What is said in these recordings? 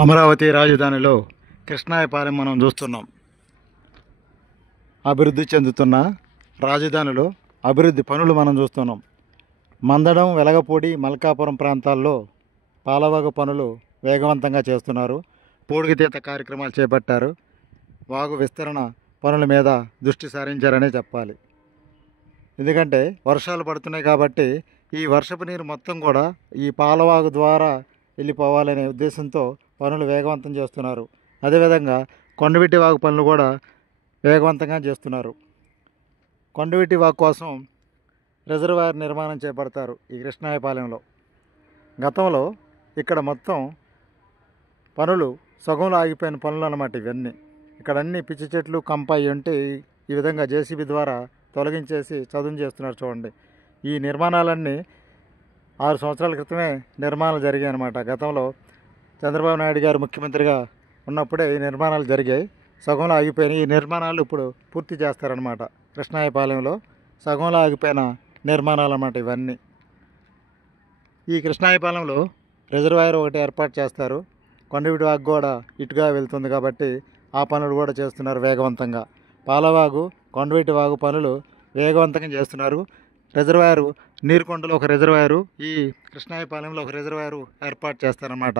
అమరావతి రాజధానిలో కృష్ణాయపాలెం మనం చూస్తున్నాం. అభివృద్ధి చెందుతున్న రాజధానిలో అభివృద్ధి పనులు మనం చూస్తున్నాం. మందడం, వెలగపూడి, మల్కాపురం ప్రాంతాల్లో పాలవాగు పనులు వేగవంతంగా చేస్తున్నారు. పూడికితీత కార్యక్రమాలు చేపట్టారు. వాగు విస్తరణ పనుల మీద దృష్టి సారించారనే చెప్పాలి. ఎందుకంటే వర్షాలు పడుతున్నాయి కాబట్టి ఈ వర్షపు నీరు మొత్తం కూడా ఈ పాలవాగు ద్వారా వెళ్ళిపోవాలనే ఉద్దేశంతో పనులు వేగవంతం చేస్తున్నారు. అదేవిధంగా కొండవీటి వాగు పనులు కూడా వేగవంతంగా చేస్తున్నారు. కొండవీటి వాగు కోసం రిజర్వాయర్ నిర్మాణం చేపడతారు ఈ కృష్ణాయపాలెంలో. గతంలో ఇక్కడ మొత్తం పనులు సగంలో ఆగిపోయిన పనులు అన్నమాట ఇవన్నీ. ఇక్కడ అన్ని పిచ్చి చెట్లు, కంప ఉంటే ఈ విధంగా జేసీబీ ద్వారా తొలగించేసి చదును చేస్తున్నారు. చూడండి, ఈ నిర్మాణాలన్నీ 6 సంవత్సరాల క్రితమే నిర్మాణాలు జరిగాయి అన్నమాట. గతంలో చంద్రబాబు నాయుడు గారు ముఖ్యమంత్రిగా ఉన్నప్పుడే ఈ నిర్మాణాలు జరిగాయి. సగంలో ఆగిపోయినాయి. ఈ నిర్మాణాలు ఇప్పుడు పూర్తి చేస్తారనమాట. కృష్ణాయపాలెంలో సగంలో ఆగిపోయిన నిర్మాణాలు అన్నమాట ఇవన్నీ. ఈ కృష్ణాయపాలెంలో రిజర్వాయర్ ఒకటి ఏర్పాటు చేస్తారు. కొండవీటి వాగు కూడా ఇటుగా వెళ్తుంది కాబట్టి ఆ పనులు కూడా చేస్తున్నారు వేగవంతంగా. పాలవాగు, కొండవీటి వాగు పనులు వేగవంతంగా చేస్తున్నారు. రిజర్వాయరు, నీరుకొండలో ఒక రిజర్వాయరు, ఈ కృష్ణాయపాలెంలో ఒక రిజర్వాయరు ఏర్పాటు చేస్తారన్నమాట.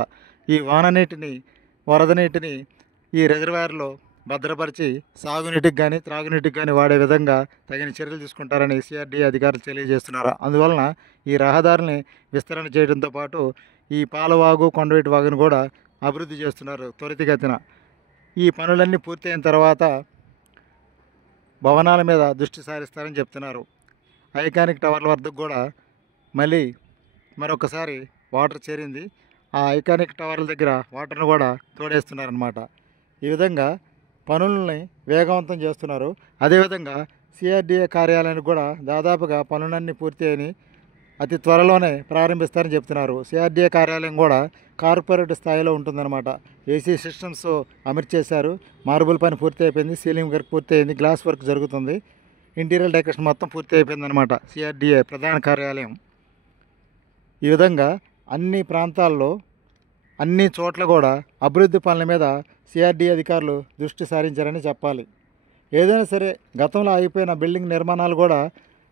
ఈ వాన నీటిని, వరద నీటిని ఈ రిజర్వాయర్లో భద్రపరిచి సాగునీటికి కానీ త్రాగునీటికి కానీ వాడే విధంగా తగిన చర్యలు తీసుకుంటారని సిఆర్డీఏ అధికారులు తెలియజేస్తున్నారు. అందువలన ఈ రహదారిని విస్తరణ చేయడంతో పాటు ఈ పాలవాగు, కొండవీటి వాగును కూడా అభివృద్ధి చేస్తున్నారు త్వరితగతిన. ఈ పనులన్నీ పూర్తయిన తర్వాత భవనాల మీద దృష్టి సారిస్తారని చెప్తున్నారు. ఐకానిక్ టవర్ల వద్దకు కూడా మళ్ళీ మరొకసారి వాటర్ చేరింది. ఆ ఐకానిక్ టవర్ల దగ్గర వాటర్ను కూడా తోడేస్తున్నారనమాట. ఈ విధంగా పనులని వేగవంతం చేస్తున్నారు. అదేవిధంగా సిఆర్డీఏ కార్యాలయానికి కూడా దాదాపుగా పనులన్నీ పూర్తి అయినాయి. అతి త్వరలోనే ప్రారంభిస్తారని చెప్తున్నారు. సిఆర్డీఏ కార్యాలయం కూడా కార్పొరేట్ స్థాయిలో ఉంటుందన్నమాట. AC systems అమర్చేశారు. మార్బుల్ పని పూర్తి అయిపోయింది. సీలింగ్ వర్క్ పూర్తి అయింది. గ్లాస్ వర్క్ జరుగుతుంది. ఇంటీరియర్ డెకరేషన్ మొత్తం పూర్తి అయిపోయిందనమాట సిఆర్డీఏ ప్రధాన కార్యాలయం. ఈ విధంగా అన్ని ప్రాంతాల్లో, అన్ని చోట్ల కూడా అభివృద్ధి పనుల మీద సిఆర్డీఏ అధికారులు దృష్టి సారించారని చెప్పాలి. ఏదైనా సరే గతంలో ఆగిపోయిన బిల్డింగ్ నిర్మాణాలు కూడా,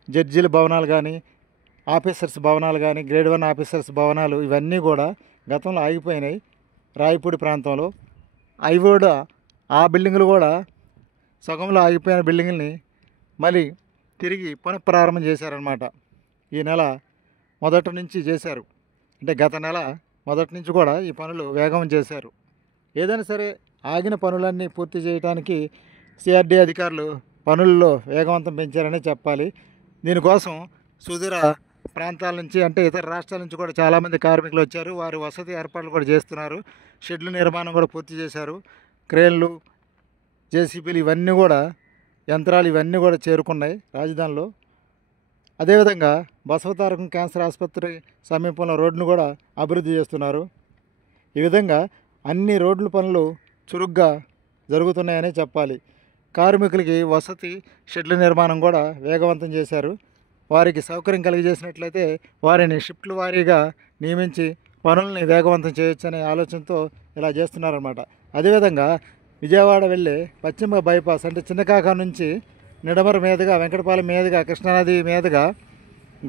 జడ్జీల భవనాలు కానీ, ఆఫీసర్స్ భవనాలు కానీ, గ్రేడ్ 1 ఆఫీసర్స్ భవనాలు ఇవన్నీ కూడా గతంలో ఆగిపోయినాయి. రాయపూడి ప్రాంతంలో అవి కూడా, ఆ బిల్డింగులు కూడా సగంలో ఆగిపోయిన బిల్డింగుల్ని మళ్ళీ తిరిగి పునఃప్రారంభం చేశారనమాట. ఈ నెల మొదటి నుంచి చేశారు. అంటే గత నెల మొదటి నుంచి కూడా ఈ పనులు వేగం చేశారు. ఏదైనా సరే ఆగిన పనులన్నీ పూర్తి చేయడానికి సిఆర్డీఏ అధికారులు పనుల్లో వేగవంతం పెంచారని చెప్పాలి. దీనికోసం సుదూర ప్రాంతాల నుంచి, అంటే ఇతర రాష్ట్రాల నుంచి కూడా చాలామంది కార్మికులు వచ్చారు. వారి వసతి ఏర్పాట్లు కూడా చేస్తున్నారు. షెడ్లు నిర్మాణం కూడా పూర్తి చేశారు. క్రేన్లు, జేసీబీలు ఇవన్నీ కూడా, యంత్రాలు ఇవన్నీ కూడా చేరుకున్నాయి రాజధానిలో. అదేవిధంగా బసవతారకం క్యాన్సర్ ఆసుపత్రి సమీపంలో రోడ్డును కూడా అభివృద్ధి చేస్తున్నారు. ఈ విధంగా అన్ని రోడ్ల పనులు చురుగ్గా జరుగుతున్నాయని చెప్పాలి. కార్మికులకి వసతి, షెడ్ల నిర్మాణం కూడా వేగవంతం చేశారు. వారికి సౌకర్యం కలిగజేసినట్లయితే వారిని షిఫ్ట్ల వారీగా నియమించి పనులని వేగవంతం చేయొచ్చనే ఆలోచనతో ఇలా చేస్తున్నారన్నమాట. అదేవిధంగా విజయవాడ వెళ్ళే పశ్చిమ బైపాస్, అంటే చిన్నకాక నుంచి నిడమర మీదుగా, వెంకటపాలెం మీదుగా, కృష్ణానది మీదుగా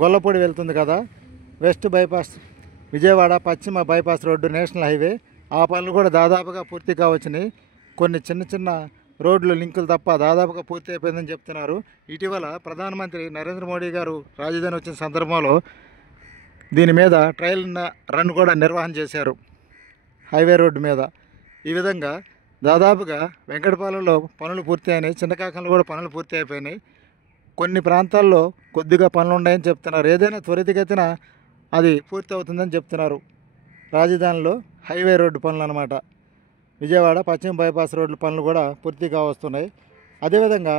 గొల్లపూడి వెళ్తుంది కదా, వెస్ట్ బైపాస్, విజయవాడ పశ్చిమ బైపాస్ రోడ్డు, నేషనల్ హైవే, ఆ పనులు కూడా దాదాపుగా పూర్తి కావచ్చుని. కొన్ని చిన్న చిన్న రోడ్లు లింకులు తప్ప దాదాపుగా పూర్తి అయిపోయిందని చెప్తున్నారు. ఇటీవల ప్రధానమంత్రి నరేంద్ర మోడీ గారు రాజధాని వచ్చిన సందర్భంలో దీని మీద ట్రయల్ రన్ కూడా నిర్వహణ చేశారు హైవే రోడ్డు మీద. ఈ విధంగా దాదాపుగా వెంకటపాలెంలో పనులు పూర్తి అయినాయి. చిన్నకాకంలో కూడా పనులు పూర్తి అయిపోయినాయి. కొన్ని ప్రాంతాల్లో కొద్దిగా పనులు ఉన్నాయని చెప్తున్నారు. ఏదైనా త్వరితగతిన అది పూర్తి అవుతుందని చెప్తున్నారు. రాజధానిలో హైవే రోడ్డు పనులు అన్నమాట. విజయవాడ పశ్చిమ బైపాస్ రోడ్ల పనులు కూడా పూర్తిగా వస్తున్నాయి. అదేవిధంగా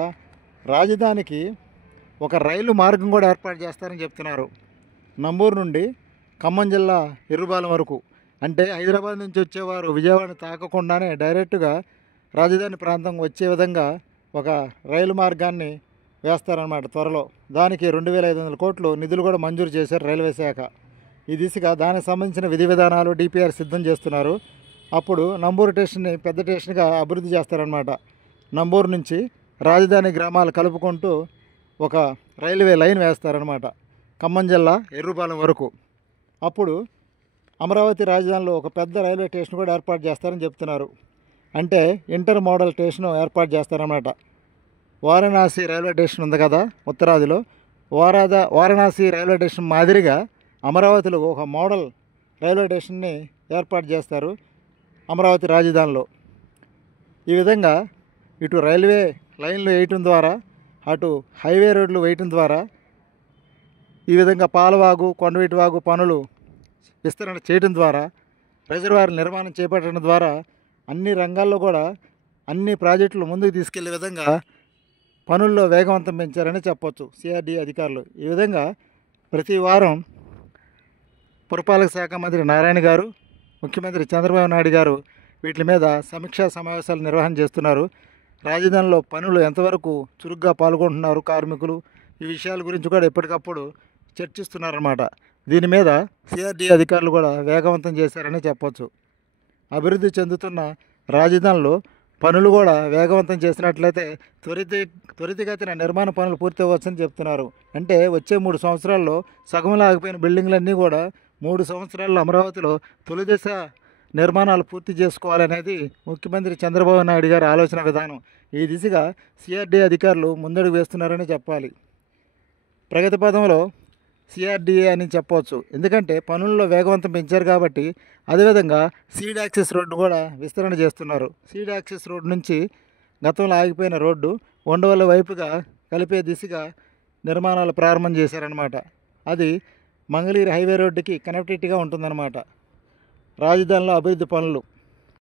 రాజధానికి ఒక రైలు మార్గం కూడా ఏర్పాటు చేస్తారని చెప్తున్నారు. నంబూరు నుండి ఖమ్మం జిల్లా ఇరుబాలెం వరకు, అంటే హైదరాబాద్ నుంచి వచ్చేవారు విజయవాడని తాకకుండానే డైరెక్ట్గా రాజధాని ప్రాంతం వచ్చే విధంగా ఒక రైలు మార్గాన్ని వేస్తారన్నమాట త్వరలో. దానికి 2500 కోట్లు నిధులు కూడా మంజూరు చేశారు రైల్వే శాఖ. ఈ దిశగా దానికి సంబంధించిన విధి విధానాలు, డిపిఆర్ సిద్ధం చేస్తున్నారు. అప్పుడు నంబూరు స్టేషన్ని పెద్ద స్టేషన్గా అభివృద్ధి చేస్తారనమాట. నంబూరు నుంచి రాజధాని గ్రామాలు కలుపుకుంటూ ఒక రైల్వే లైన్ వేస్తారనమాట, ఖమ్మం జిల్లా ఎర్రుపాలెం వరకు. అప్పుడు అమరావతి రాజధానిలో ఒక పెద్ద రైల్వే స్టేషన్ కూడా ఏర్పాటు చేస్తారని చెప్తున్నారు. అంటే ఇంటర్ మోడల్ స్టేషన్ ఏర్పాటు చేస్తారన్నమాట. వారణాసి రైల్వే స్టేషన్ ఉంది కదా ఉత్తరాదిలో, వారణాసి రైల్వే స్టేషన్ మాదిరిగా అమరావతిలో ఒక మోడల్ రైల్వే స్టేషన్ని ఏర్పాటు చేస్తారు అమరావతి రాజధానిలో. ఈ విధంగా ఇటు రైల్వే లైన్లు వేయటం ద్వారా, అటు హైవే రోడ్లు వేయటం ద్వారా, ఈ విధంగా పాలవాగు కొండవీటి వాగు పనులు విస్తరణ చేయడం ద్వారా, రిజర్వాయర్ నిర్మాణం చేపట్టడం ద్వారా అన్ని రంగాల్లో కూడా అన్ని ప్రాజెక్టులు ముందుకు తీసుకెళ్లే విధంగా పనుల్లో వేగవంతం పెంచారని చెప్పొచ్చు సిఆర్డీఏ అధికారులు. ఈ విధంగా ప్రతి వారం పురపాలక శాఖ మంత్రి నారాయణ గారు, ముఖ్యమంత్రి చంద్రబాబు నాయుడు గారు వీటి మీద సమీక్షా సమావేశాలు నిర్వహణ చేస్తున్నారు. రాజధానిలో పనులు ఎంతవరకు చురుగ్గా పాల్గొంటున్నారు కార్మికులు, ఈ విషయాల గురించి కూడా ఎప్పటికప్పుడు చర్చిస్తున్నారన్నమాట. దీని మీద సిఆర్డీఏ అధికారులు కూడా వేగవంతం చేశారని చెప్పొచ్చు. అభివృద్ధి చెందుతున్న రాజధానిలో పనులు కూడా వేగవంతం చేసినట్లయితే త్వరితగతిన నిర్మాణ పనులు పూర్తి అవ్వచ్చని చెప్తున్నారు. అంటే వచ్చే 3 సంవత్సరాల్లో సగంలో ఆగిపోయిన బిల్డింగ్లన్నీ కూడా 3 సంవత్సరాల్లో అమరావతిలో తొలి దశ నిర్మాణాలు పూర్తి చేసుకోవాలనేది ముఖ్యమంత్రి చంద్రబాబు నాయుడు గారి ఆలోచన విధానం. ఈ దిశగా సిఆర్డీఏ అధికారులు ముందడుగు వేస్తున్నారని చెప్పాలి. ప్రగతి పదంలో సిఆర్డీఏ అని చెప్పవచ్చు, ఎందుకంటే పనుల్లో వేగవంతం పెంచారు కాబట్టి. అదేవిధంగా సీడ్ యాక్సెస్ రోడ్డు కూడా విస్తరణ చేస్తున్నారు. సీడ్ యాక్సెస్ రోడ్డు నుంచి గతంలో ఆగిపోయిన రోడ్డు ఉండవల్లి వైపుగా కలిపే దిశగా నిర్మాణాలు ప్రారంభం చేశారనమాట. అది మంగళగిరి హైవే రోడ్డుకి కనెక్టివిటీగా ఉంటుందన్నమాట. రాజధానిలో అభివృద్ధి పనులు